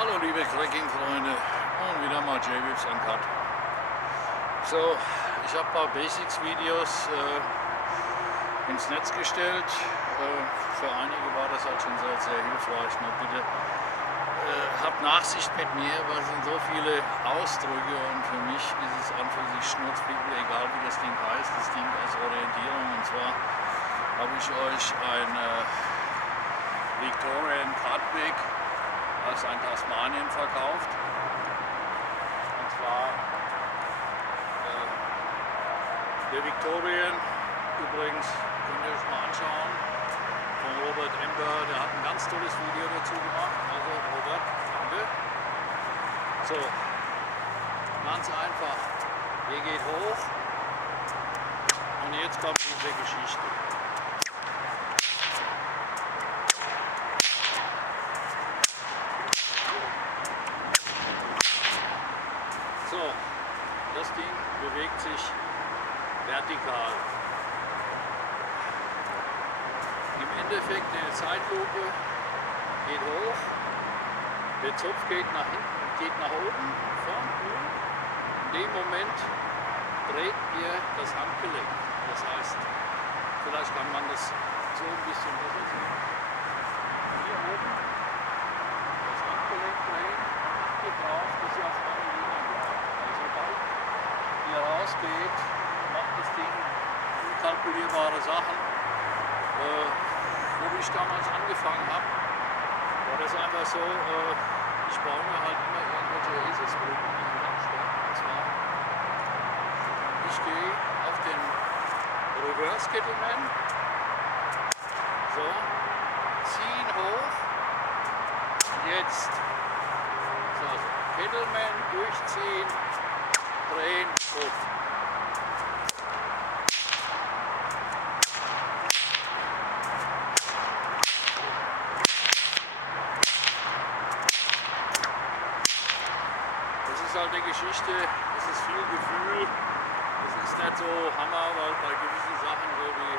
Hallo liebe Trekking-Freunde und wieder mal J-Whips Uncut. So, ich habe ein paar Basics-Videos ins Netz gestellt. Für einige war das halt schon sehr, sehr hilfreich. Na, bitte habt Nachsicht mit mir, weil es sind so viele Ausdrücke und für mich ist es an für sich schnurzpiepen, egal wie das Ding heißt. Das dient als Orientierung, und zwar habe ich euch ein Victorian Cutback als ein Tasmanien verkauft. Und zwar der Victorian, übrigens könnt ihr euch mal anschauen, von Robert Ember, der hat ein ganz tolles Video dazu gemacht. Also Robert, danke. So, ganz einfach, ihr geht hoch und jetzt kommt diese Geschichte. So, das Ding bewegt sich vertikal. Im Endeffekt eine Zeitlupe geht hoch, der Zopf geht nach hinten, geht nach oben, vorn, in dem Moment dreht ihr das Handgelenk. Das heißt, vielleicht kann man das so ein bisschen besser sehen. Hier oben das Handgelenk drehen und achtet drauf, dass ihr auf eine Linie bleibt. Also sobald ihr rausgeht, macht das Ding unkalkulierbare Sachen. Wo ich damals angefangen habe, war das einfach so, ich baue mir halt immer irgendwelche Eselsbrücken in den Landsport. Und zwar, ich gehe auf den Reverse Kettleman, so, ziehen hoch, jetzt, so, Kettleman durchziehen, drehen, hoch. Das ist halt eine Geschichte, es ist viel Gefühl, es ist nicht so Hammer, weil bei gewissen Sachen so wie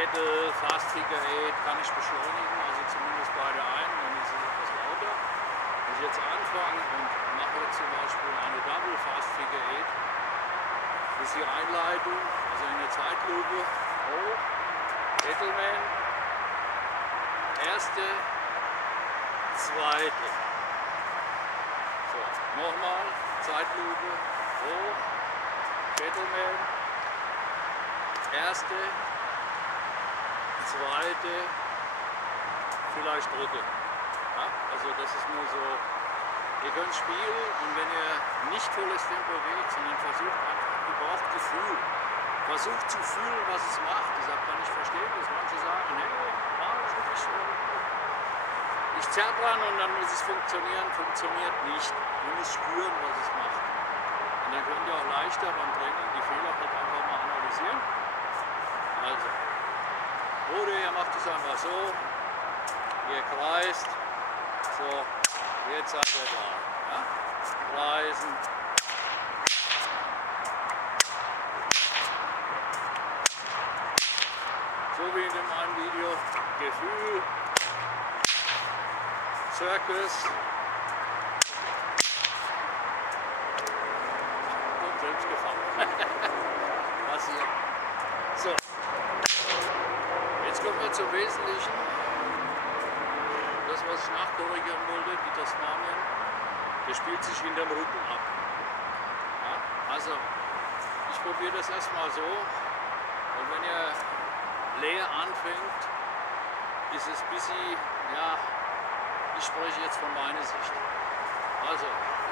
Kettle, Fast Figure 8 kann ich beschleunigen, also zumindest bei der einen, dann ist es etwas lauter. Wenn ich jetzt anfange und mache jetzt zum Beispiel eine Double Fast Figure 8, das ist die Einleitung, also in der Zeitlupe, hoch, Kettleman, erste, zweite. So, nochmal, Zeitlupe, hoch, Kettleman, erste, zweite, vielleicht dritte. Ja, also das ist nur so, ihr könnt spielen und wenn ihr nicht volles Tempo geht, sondern versucht einfach, ihr braucht Gefühl. Versucht zu fühlen, was es macht. Deshalb kann ich verstehen, dass manche sagen, nee, mach das nicht. Ich zerre dran und dann muss es funktionieren, funktioniert nicht. Ihr müsst spüren, was es macht. Und dann könnt ihr auch leichter beim Training die Fehler halt einfach mal analysieren. Also, oder ihr macht es einfach so, ihr kreist, so, jetzt seid ihr da. Ja? Kreisen. So wie in dem einen Video, Gefühl. Circus und selbst gefangen. Passiert. So, jetzt kommen wir zum Wesentlichen. Das, was ich nachkorrigieren wollte, die Tasmanien, der spielt sich hinterm Rücken ab. Ja, also, ich probiere das erstmal so. Und wenn ihr leer anfängt, ist es ein bisschen, ja, ich spreche jetzt von meiner Sicht. Also,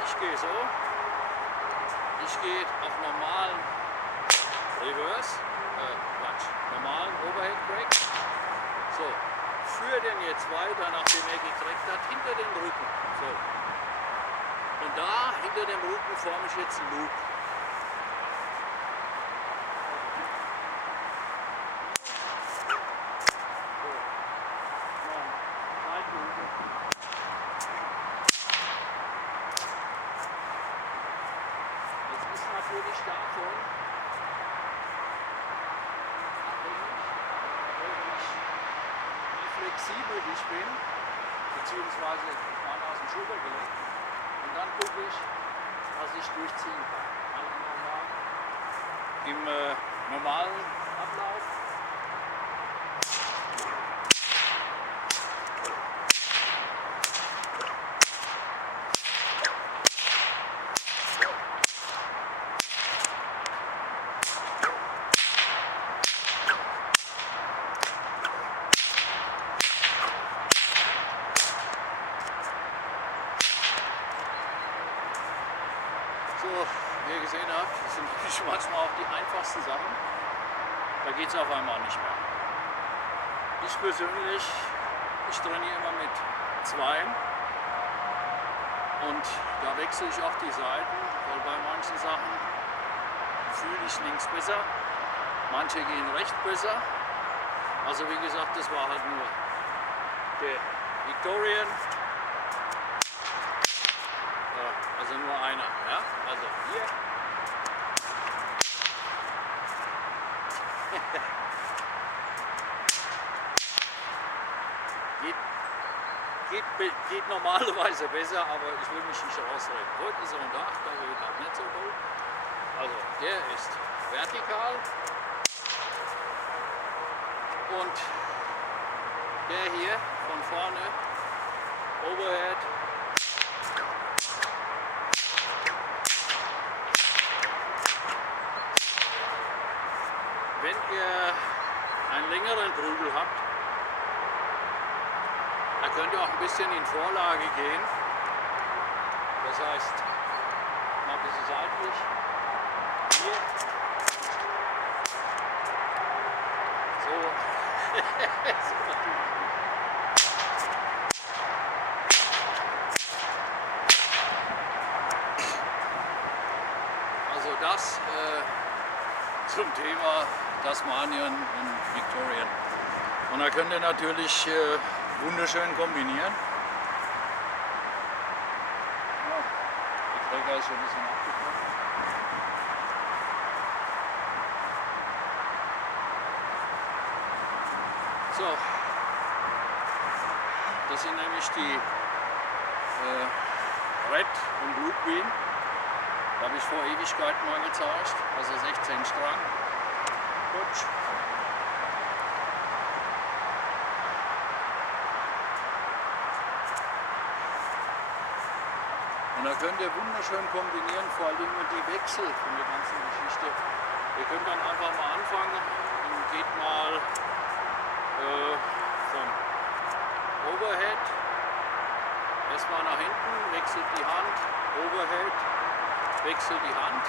ich gehe so, ich gehe auf normalen Reverse, normalen Overhead Break. So, führe den jetzt weiter, nachdem er gekriegt hat, hinter den Rücken. So. Und da, hinter dem Rücken, forme ich jetzt einen Loop. Natürlich davon abhängig, wie flexibel ich bin beziehungsweise ich mache aus dem Schultergelenk und dann gucke ich, was ich durchziehen kann. Also normal, im normalen Ablauf. So, wie ihr gesehen habt, das sind manchmal auch die einfachsten Sachen. Da geht es auf einmal nicht mehr. Ich persönlich, ich trainiere immer mit Zweien und da wechsle ich auch die Seiten, weil bei manchen Sachen fühle ich links besser, manche gehen rechts besser. Also wie gesagt, das war halt nur der Victorian. Also nur einer, ja? Also hier. geht normalerweise besser, aber ich will mich nicht rausreden. Heute ist er unter 8, also geht auch nicht so toll. Also der ist vertikal und der hier von vorne, Overhead. Wenn ihr einen längeren Prügel habt, da könnt ihr auch ein bisschen in Vorlage gehen. Das heißt, mal ein bisschen seitlich. Hier. So. So natürlich nicht. Also das zum Thema Tasmanian und Victorian. Und da könnt ihr natürlich wunderschön kombinieren. Ja, die Träger ist schon ein bisschen abgebrochen. So, das sind nämlich die Red und Blue Queen. Da habe ich vor Ewigkeiten mal gezeigt, also 16 Strang. Putsch. Und da könnt ihr wunderschön kombinieren, vor allem mit die Wechsel von der ganzen Geschichte. Ihr könnt dann einfach mal anfangen und geht mal vom Overhead erstmal nach hinten, wechselt die Hand, Overhead, wechselt die Hand.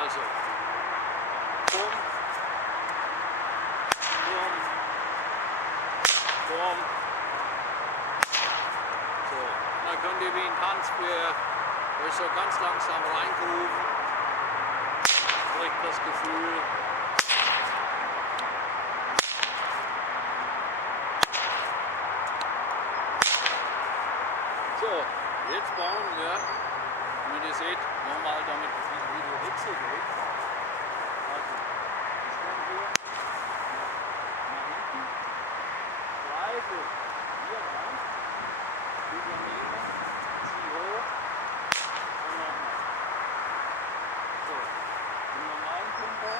Also, bumm, bumm, bumm. So, dann könnt ihr wie ein Tanzbär euch so ganz langsam reingrooven, kriegt das Gefühl. So, jetzt bauen wir, wenn ihr seht, nochmal damit das Video Wechsel geht. Also, ich komme hier nach hinten, greife hier rein, übernehme, ziehe hoch und nochmal. So, im normalen Tempo.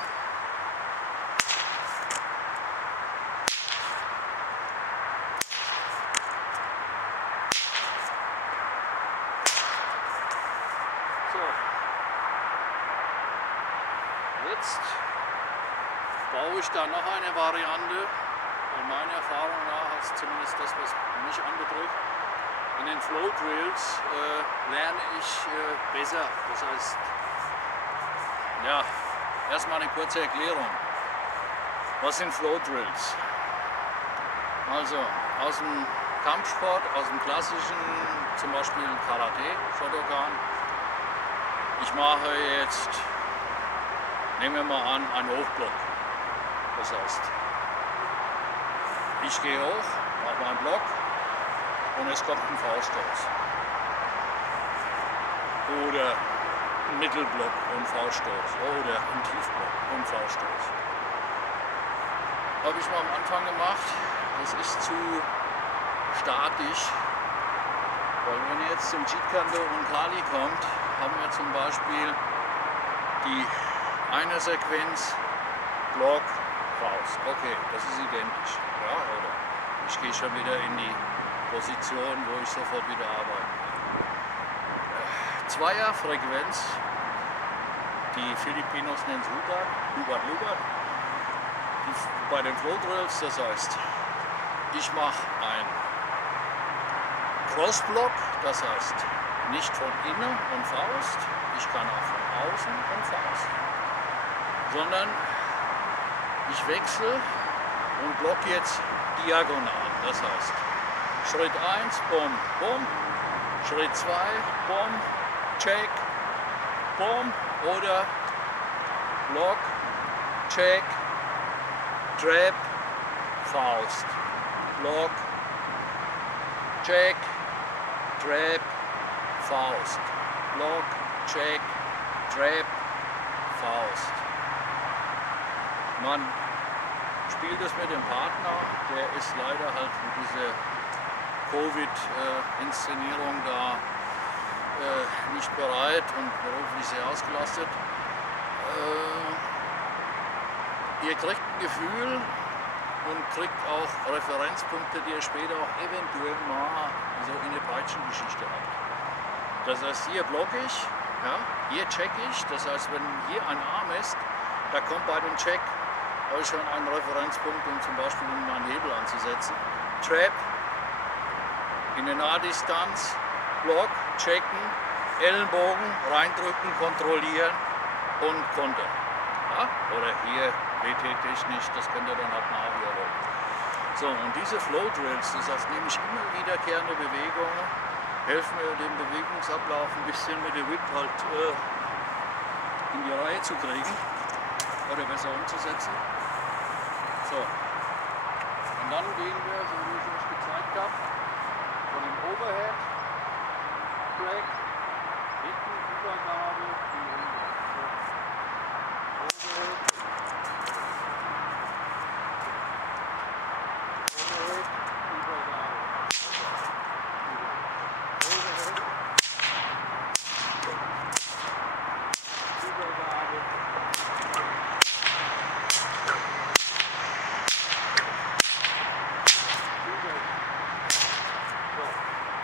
So, jetzt baue ich da noch eine Variante und meiner Erfahrung nach, also zumindest das, was mich anbetrifft, in den Flow Drills lerne ich besser. Das heißt, ja, erstmal eine kurze Erklärung. Was sind Flow Drills? Also aus dem Kampfsport, aus dem klassischen, zum Beispiel Karate, Shotokan. Ich mache jetzt, nehmen wir mal an, einen Hochblock. Das heißt, ich gehe hoch, mache meinen Block und es kommt ein V-Stoß. Oder ein Mittelblock und V-Stoß. Oder ein Tiefblock und V-Stoß. Habe ich mal am Anfang gemacht. Das ist zu statisch. Weil wenn ihr jetzt zum Cheatkanto und Kali kommt, haben wir zum Beispiel die eine Sequenz Block, Faust. Okay, das ist identisch. Ja, oder ich gehe schon wieder in die Position, wo ich sofort wieder arbeiten kann. Zweierfrequenz, die Filipinos nennen es Lubat. Bei den Flow Drills, das heißt, ich mache ein Crossblock, das heißt nicht von innen und Faust, ich kann auch von außen und Faust, sondern ich wechsle und block jetzt diagonal, das heißt Schritt 1, Bom, Bom, Schritt 2, Bom, Check, Bom oder Block, Check, Trap, Faust, Block, Check, Trap, Faust, Block, Check, Trap, Faust. Man spielt es mit dem Partner, der ist leider halt mit dieser Covid-Inszenierung da nicht bereit und beruflich sehr ausgelastet. Ihr kriegt ein Gefühl und kriegt auch Referenzpunkte, die ihr später auch eventuell mal so in eine Peitschengeschichte habt. Das heißt, hier blocke ich, ja, hier check ich, das heißt, wenn hier ein Arm ist, da kommt bei dem Check euch schon ein Referenzpunkt, um zum Beispiel einen Hebel anzusetzen. Trap, in der Nahdistanz, Block, checken, Ellenbogen reindrücken, kontrollieren und Konter. Ja? Oder hier WT-technisch, das könnt ihr dann halt mal wie ihr wollt. So, und diese Flow Drills, das heißt nämlich immer wiederkehrende Bewegungen, helfen mir dem Bewegungsablauf ein bisschen mit der Whip halt in die Reihe zu kriegen oder besser umzusetzen. So, und dann gehen wir, so wie ich euch gezeigt habe, von dem Overhead, Track, hinten Übergabe und runter. So. Overhead, Übergabe. Overhead, Übergabe.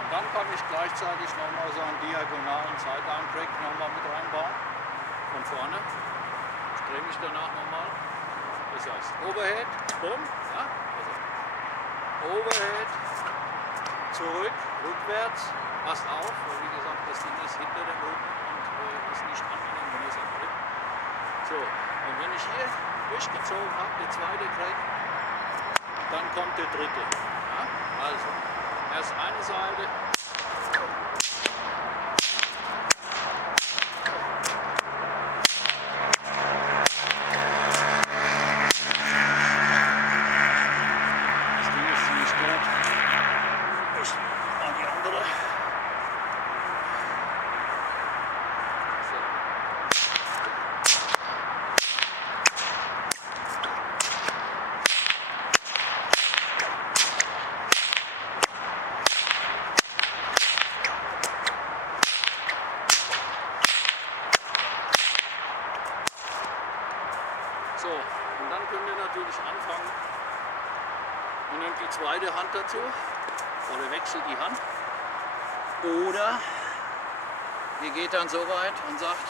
Dann kann ich gleichzeitig nochmal so einen diagonalen Sidearm-Track nochmal mit reinbauen. Von vorne. Ich drehe mich danach nochmal. Das heißt Overhead, Bumm, ja, also Overhead, zurück, rückwärts, passt auf, weil wie gesagt das Ding ist hinter dem Rücken und ist nicht angenehm, wenn es abdrückt. So, und wenn ich hier durchgezogen habe, der zweite Track, dann kommt der dritte. Ja? Also, erst eine Seite. Das Ding ist ziemlich gut. Ich mal die andere. So. So, und dann könnt ihr natürlich anfangen und nehmt die zweite Hand dazu oder wechselt die Hand. Oder ihr geht dann so weit und sagt,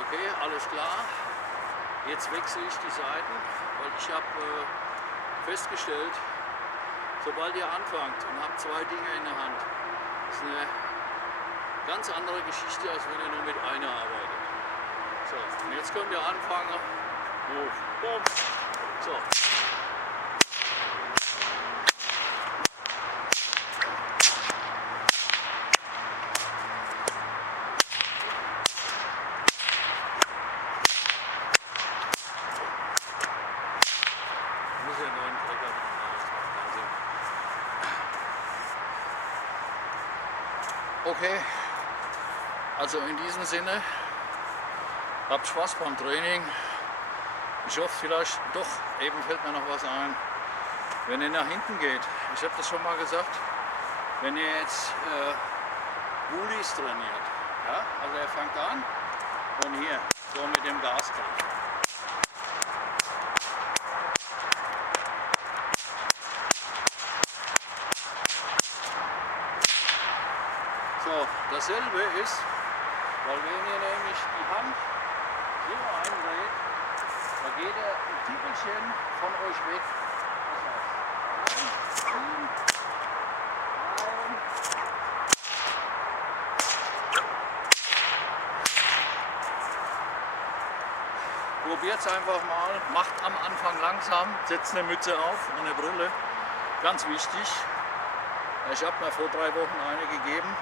okay, alles klar, jetzt wechsle ich die Seiten, weil ich habe festgestellt, sobald ihr anfangt und habt zwei Dinge in der Hand, ist eine ganz andere Geschichte, als wenn ihr nur mit einer arbeitet. So, und jetzt könnt ihr anfangen. Move. Boom. So. Muss ja einen neuen Trecker machen, das macht keinen Sinn. Okay, also in diesem Sinne, habt Spaß beim Training. Ich hoffe vielleicht, doch, eben fällt mir noch was ein. wenn ihr nach hinten geht, ich habe das schon mal gesagt, wenn ihr jetzt Wullis trainiert, ja, also er fängt an und hier, so mit dem Gasgriff. So, dasselbe ist, weil wenn ihr nämlich die Hand so eindreht, da geht er ein Tippelchen von euch weg. Das heißt, ein. Probiert es einfach mal, macht am Anfang langsam, setzt eine Mütze auf und eine Brille. Ganz wichtig. Ich habe mir vor 3 Wochen eine gegeben.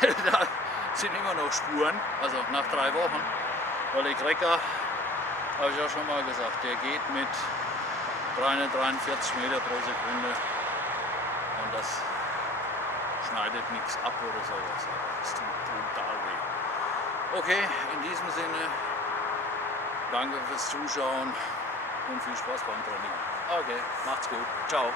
Da sind immer noch Spuren, also nach 3 Wochen. Weil der Cracker, habe ich ja schon mal gesagt, der geht mit 343 Meter pro Sekunde und das schneidet nichts ab oder sowas. Das tut brutal weh. Okay, in diesem Sinne, danke fürs Zuschauen und viel Spaß beim Trainieren. Okay, macht's gut. Ciao.